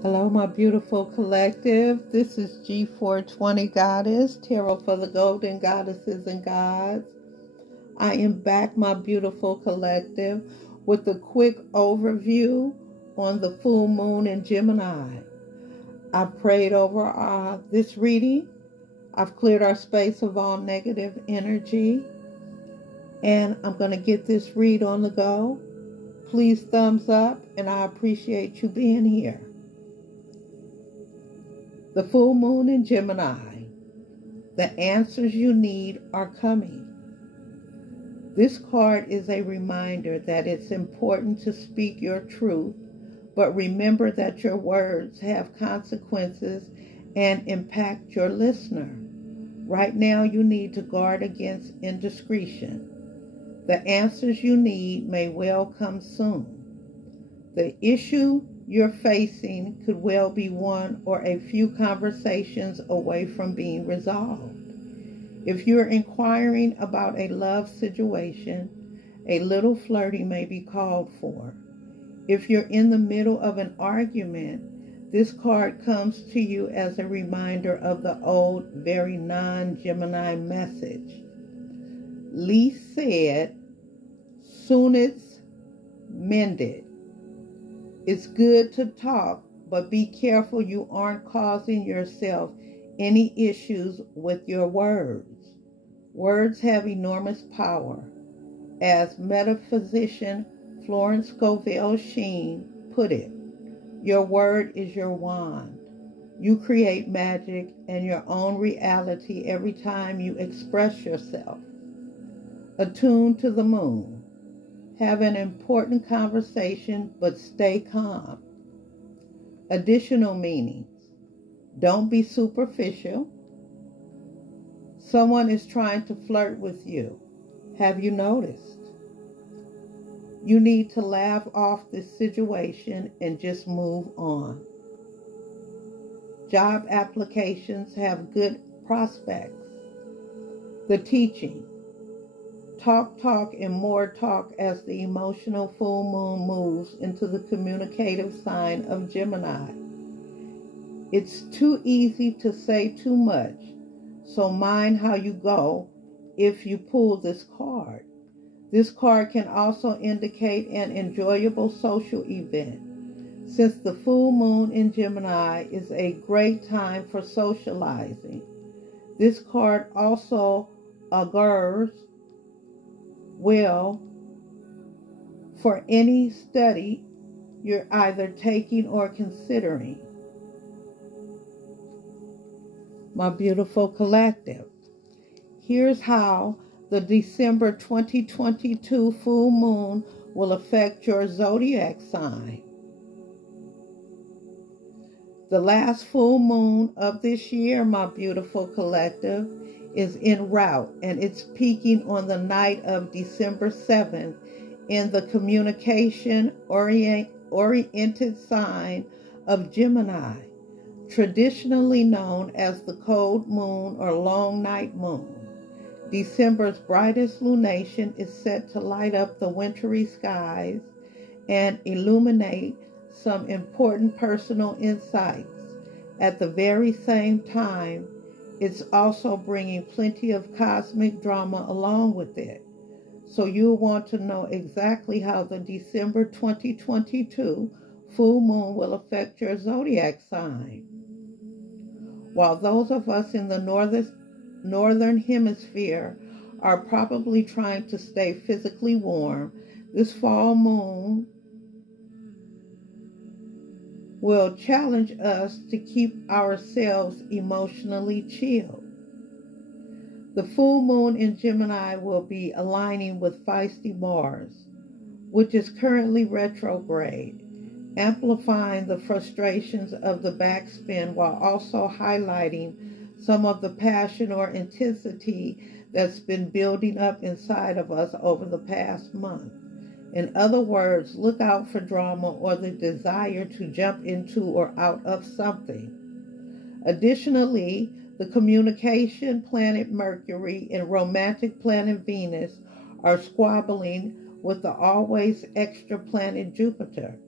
Hello, my beautiful collective. This is G420 Goddess, Tarot for the Golden Goddesses and Gods. I am back, my beautiful collective, with a quick overview on the full moon in Gemini. I've prayed over this reading. I've cleared our space of all negative energy. And I'm going to get this read on the go. Please thumbs up, and I appreciate you being here. The full moon in Gemini. The answers you need are coming. This card is a reminder that it's important to speak your truth, but remember that your words have consequences and impact your listener. Right now, you need to guard against indiscretion. The answers you need may well come soon. The issue you're facing could well be one or a few conversations away from being resolved. If you're inquiring about a love situation, a little flirting may be called for. If you're in the middle of an argument, this card comes to you as a reminder of the old, very non-Gemini message. Least said, soonest mended. It's good to talk, but be careful you aren't causing yourself any issues with your words. Words have enormous power. As metaphysician Florence Scovel Sheen put it, your word is your wand. You create magic and your own reality every time you express yourself. Attuned to the moon. Have an important conversation, but stay calm. Additional meanings. Don't be superficial. Someone is trying to flirt with you. Have you noticed? You need to laugh off this situation and just move on. Job applications have good prospects. The teaching. Talk, and more talk as the emotional full moon moves into the communicative sign of Gemini. It's too easy to say too much, so mind how you go if you pull this card. This card can also indicate an enjoyable social event. Since the full moon in Gemini is a great time for socializing, this card also augurs well for any study you're either taking or considering. My beautiful collective, here's how the December 2022 full moon will affect your zodiac sign. The last full moon of this year, my beautiful collective, is en route, and it's peaking on the night of December 7th in the communication-oriented sign of Gemini, traditionally known as the cold moon or long night moon. December's brightest lunation is set to light up the wintry skies and illuminate some important personal insights. At the very same time, it's also bringing plenty of cosmic drama along with it. So you'll want to know exactly how the December 2022 full moon will affect your zodiac sign. While those of us in the northern hemisphere are probably trying to stay physically warm, this fall moon will challenge us to keep ourselves emotionally chilled. The full moon in Gemini will be aligning with feisty Mars, which is currently retrograde, amplifying the frustrations of the backspin while also highlighting some of the passion or intensity that's been building up inside of us over the past month. In other words, look out for drama or the desire to jump into or out of something. Additionally, the communication planet Mercury and romantic planet Venus are squabbling with the always extra planet Jupiter,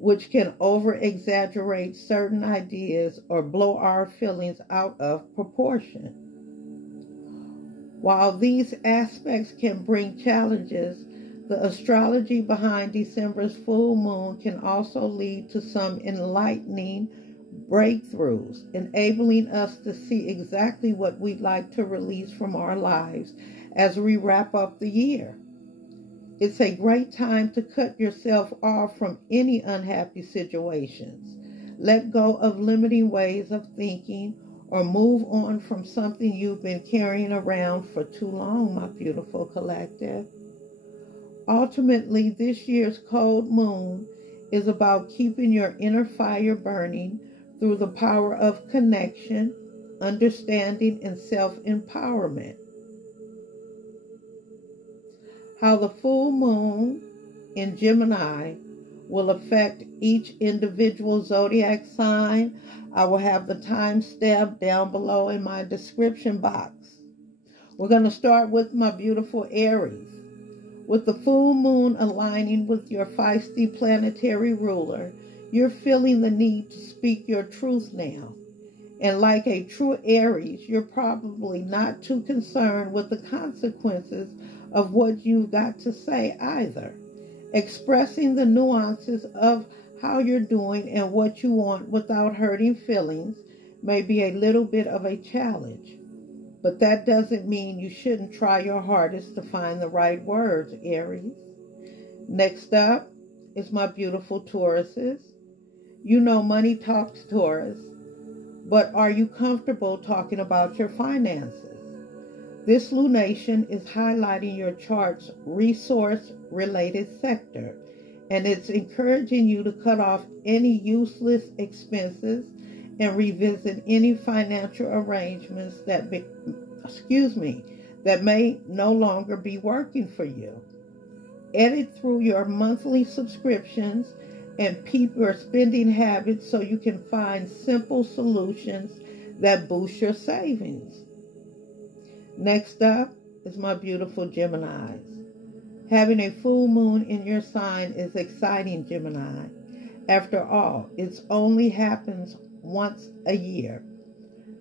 which can over-exaggerate certain ideas or blow our feelings out of proportion. While these aspects can bring challenges, the astrology behind December's full moon can also lead to some enlightening breakthroughs, enabling us to see exactly what we'd like to release from our lives as we wrap up the year. It's a great time to cut yourself off from any unhappy situations. Let go of limiting ways of thinking or move on from something you've been carrying around for too long, my beautiful collective. Ultimately, this year's cold moon is about keeping your inner fire burning through the power of connection, understanding, and self-empowerment. How the full moon in Gemini will affect each individual zodiac sign, I will have the timestamp down below in my description box. We're going to start with my beautiful Aries. With the full moon aligning with your feisty planetary ruler, you're feeling the need to speak your truth now. And like a true Aries, you're probably not too concerned with the consequences of what you've got to say either. Expressing the nuances of how you're doing and what you want without hurting feelings may be a little bit of a challenge. But that doesn't mean you shouldn't try your hardest to find the right words, Aries. Next up is my beautiful Tauruses. You know money talks, Taurus, but are you comfortable talking about your finances? This lunation is highlighting your chart's resource-related sector, and it's encouraging you to cut off any useless expenses and revisit any financial arrangements that may no longer be working for you. Edit through your monthly subscriptions and peep your spending habits so you can find simple solutions that boost your savings. Next up is my beautiful Geminis. Having a full moon in your sign is exciting, Gemini. After all, it only happens once a year.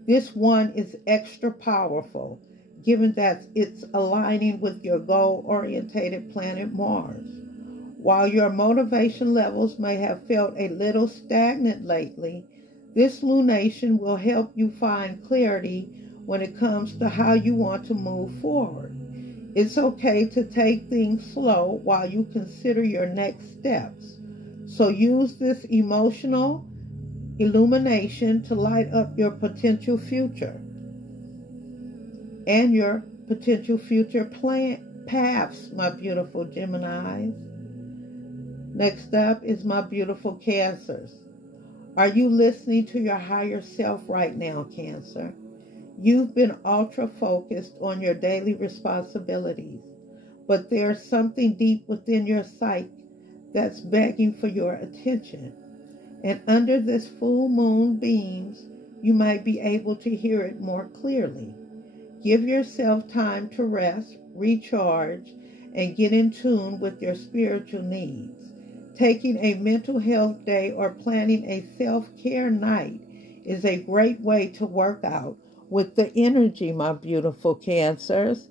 This one is extra powerful, given that it's aligning with your goal-oriented planet Mars. While your motivation levels may have felt a little stagnant lately, this lunation will help you find clarity when it comes to how you want to move forward. It's okay to take things slow while you consider your next steps. So use this emotional illumination to light up your potential future and your potential future paths, my beautiful Geminis. Next up is my beautiful Cancers. Are you listening to your higher self right now, Cancer? You've been ultra focused on your daily responsibilities, but there's something deep within your psyche that's begging for your attention. And under this full moon beams, you might be able to hear it more clearly. Give yourself time to rest, recharge, and get in tune with your spiritual needs. Taking a mental health day or planning a self-care night is a great way to work out with the energy, my beautiful Cancers.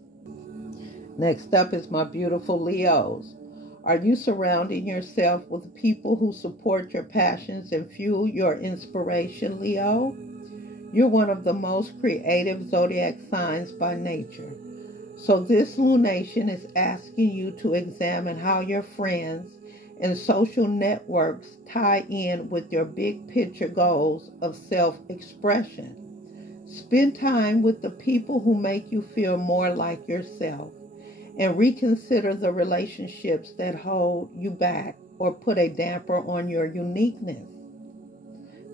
Next up is my beautiful Leos. Are you surrounding yourself with people who support your passions and fuel your inspiration, Leo? You're one of the most creative zodiac signs by nature. So this lunation is asking you to examine how your friends and social networks tie in with your big picture goals of self-expression. Spend time with the people who make you feel more like yourself, and reconsider the relationships that hold you back or put a damper on your uniqueness.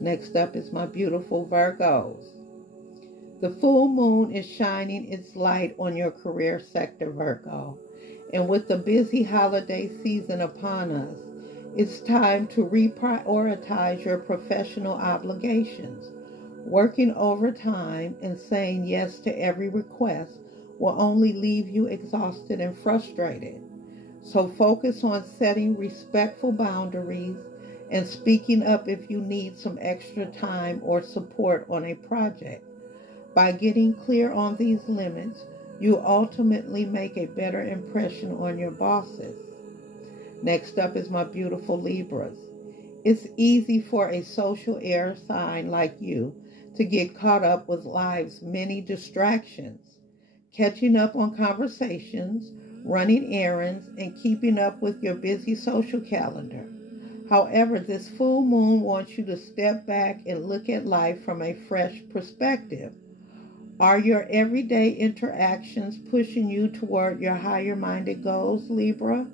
Next up is my beautiful Virgos. The full moon is shining its light on your career sector, Virgo. And with the busy holiday season upon us, it's time to reprioritize your professional obligations. Working overtime and saying yes to every request will only leave you exhausted and frustrated. So focus on setting respectful boundaries and speaking up if you need some extra time or support on a project. By getting clear on these limits, you ultimately make a better impression on your bosses. Next up is my beautiful Libras. It's easy for a social air sign like you to get caught up with life's many distractions, catching up on conversations, running errands, and keeping up with your busy social calendar. However, this full moon wants you to step back and look at life from a fresh perspective. Are your everyday interactions pushing you toward your higher-minded goals, Libra?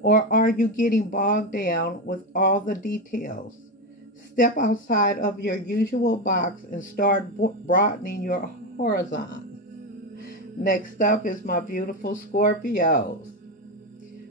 Or are you getting bogged down with all the details? Step outside of your usual box and start broadening your horizon. Next up is my beautiful Scorpios.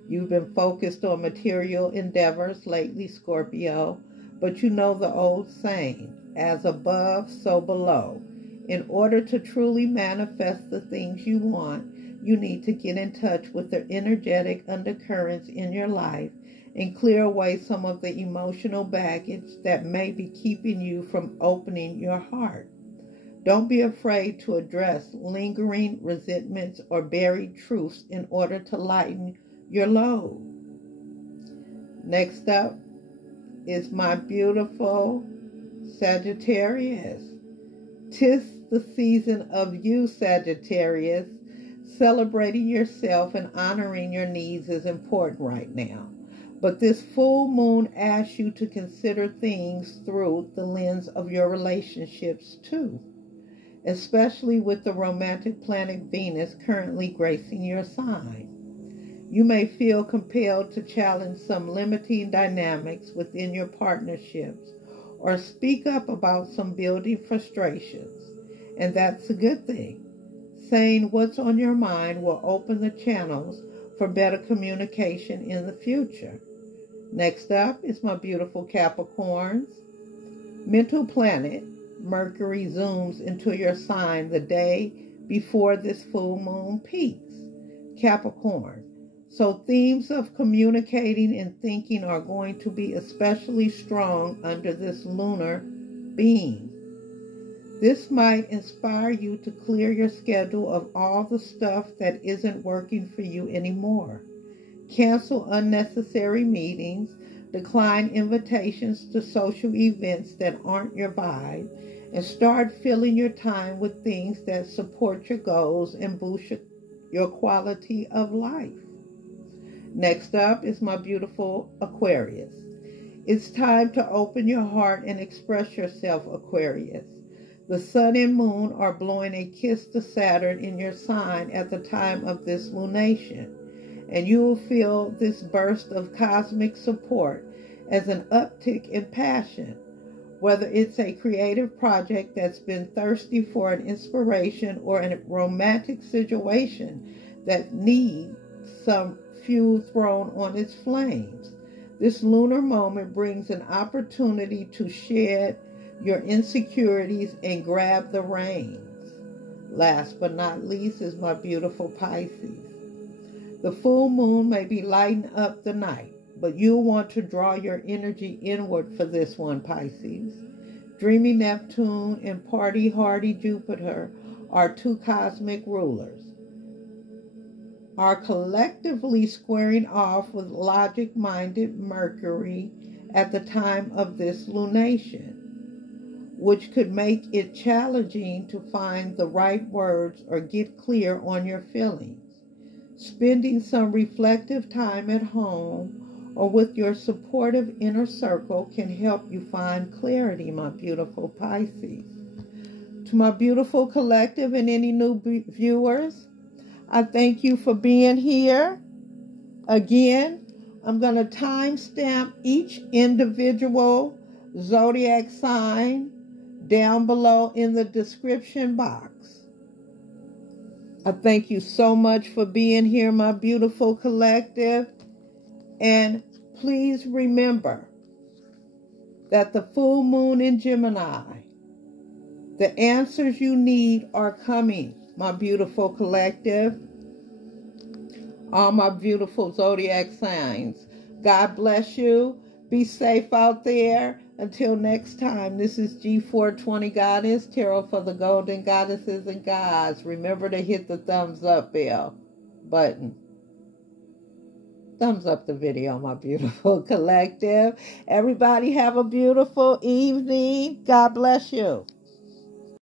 You've been focused on material endeavors lately, Scorpio, but you know the old saying, as above, so below. In order to truly manifest the things you want, you need to get in touch with the energetic undercurrents in your life and clear away some of the emotional baggage that may be keeping you from opening your heart. Don't be afraid to address lingering resentments or buried truths in order to lighten your load. Next up is my beautiful Sagittarius. 'Tis the season of you, Sagittarius. Celebrating yourself and honoring your needs is important right now. But this full moon asks you to consider things through the lens of your relationships too, especially with the romantic planet Venus currently gracing your sign. You may feel compelled to challenge some limiting dynamics within your partnerships or speak up about some building frustrations, and that's a good thing. Saying what's on your mind will open the channels for better communication in the future. Next up is my beautiful Capricorns. Mental planet Mercury zooms into your sign the day before this full moon peaks, Capricorn. So themes of communicating and thinking are going to be especially strong under this lunar beam. This might inspire you to clear your schedule of all the stuff that isn't working for you anymore. Cancel unnecessary meetings, decline invitations to social events that aren't your vibe, and start filling your time with things that support your goals and boost your quality of life. Next up is my beautiful Aquarius. It's time to open your heart and express yourself, Aquarius. The sun and moon are blowing a kiss to Saturn in your sign at the time of this lunation, and you will feel this burst of cosmic support as an uptick in passion. Whether it's a creative project that's been thirsty for an inspiration or a romantic situation that needs some fuel thrown on its flames, this lunar moment brings an opportunity to shed your insecurities and grab the reins. Last but not least is my beautiful Pisces. The full moon may be lighting up the night, but you'll want to draw your energy inward for this one, Pisces. Dreamy Neptune and party-hardy Jupiter are two cosmic rulers, are collectively squaring off with logic-minded Mercury at the time of this lunation, which could make it challenging to find the right words or get clear on your feelings. Spending some reflective time at home or with your supportive inner circle can help you find clarity, my beautiful Pisces. To my beautiful collective and any new viewers, I thank you for being here. Again, I'm going to timestamp each individual zodiac sign down below in the description box. I thank you so much for being here, my beautiful collective. And please remember that the full moon in Gemini, the answers you need are coming, my beautiful collective. All my beautiful zodiac signs. God bless you. Be safe out there. Until next time, this is G420 Goddess, Tarot for the Golden Goddesses and Gods. Remember to hit the thumbs up bell button. Thumbs up the video, my beautiful collective. Everybody have a beautiful evening. God bless you.